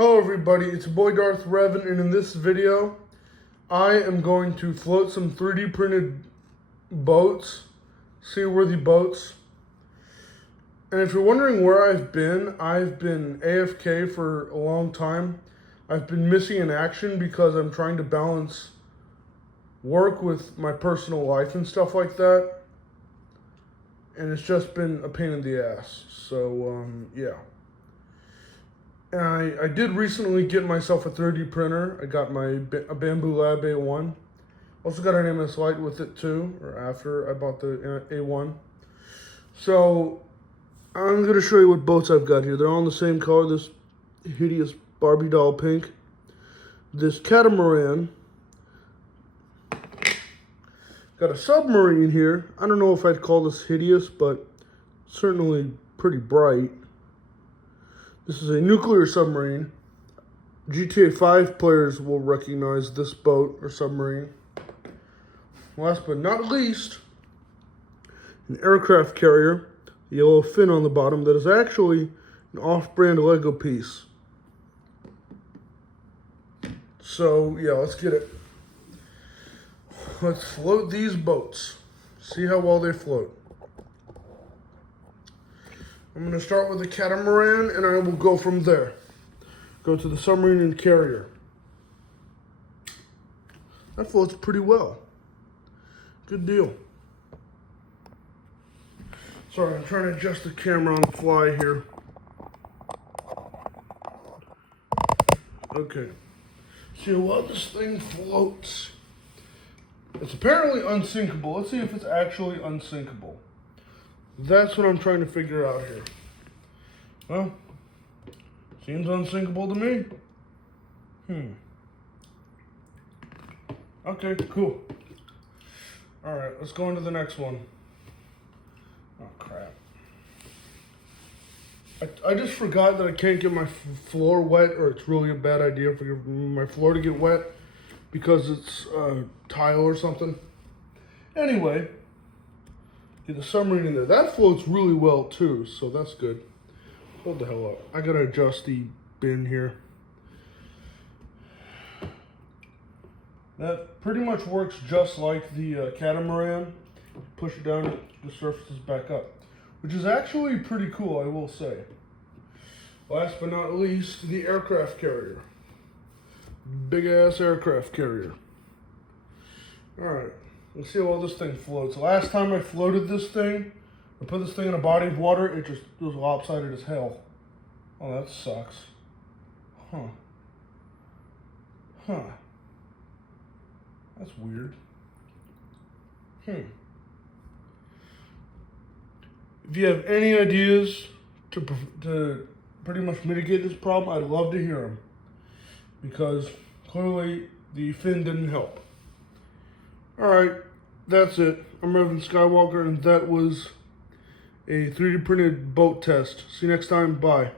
Hello everybody, it's your boy Darth Revan, and in this video, I am going to float some 3D printed boats, seaworthy boats. And if you're wondering where I've been AFK for a long time. I've been missing in action because I'm trying to balance work with my personal life and stuff like that. And it's just been a pain in the ass, so yeah. And I did recently get myself a 3D printer. I got a Bambu Lab A1. Also got an MS Lite with it too, or after I bought the A1. So I'm going to show you what boats I've got here. They're all in the same color, this hideous Barbie doll pink. This catamaran. Got a submarine here. I don't know if I'd call this hideous, but certainly pretty bright. This is a nuclear submarine. GTA 5 players will recognize this boat or submarine. Last but not least, an aircraft carrier, the yellow fin on the bottom, that is actually an off-brand Lego piece. So yeah, let's get it. Let's float these boats. See how well they float. I'm going to start with the catamaran, and I will go from there. Go to the submarine and carrier. That floats pretty well. Good deal. Sorry, I'm trying to adjust the camera on the fly here. Okay. See how well this thing floats. It's apparently unsinkable. Let's see if it's actually unsinkable. That's what I'm trying to figure out here. Well, seems unsinkable to me. Okay, cool. Alright, let's go into the next one. Oh, crap. I just forgot that I can't get my floor wet, or it's really a bad idea for my floor to get wet because it's tile or something. Anyway, get the submarine in there. That floats really well too, so that's good. Hold the hell up. I gotta adjust the bin here. That pretty much works just like the catamaran. Push it down, it just surfaces back up, which is actually pretty cool, I will say. Last but not least, the aircraft carrier. Big ass aircraft carrier. Alright, let's see how well this thing floats. Last time I floated this thing, I put this thing in a body of water, it was lopsided as hell. Oh, that sucks. Huh. That's weird. If you have any ideas to pretty much mitigate this problem, I'd love to hear them. Because clearly the fin didn't help. Alright, that's it. I'm Revan Skywalker, and that was a 3D printed boat test. See you next time. Bye.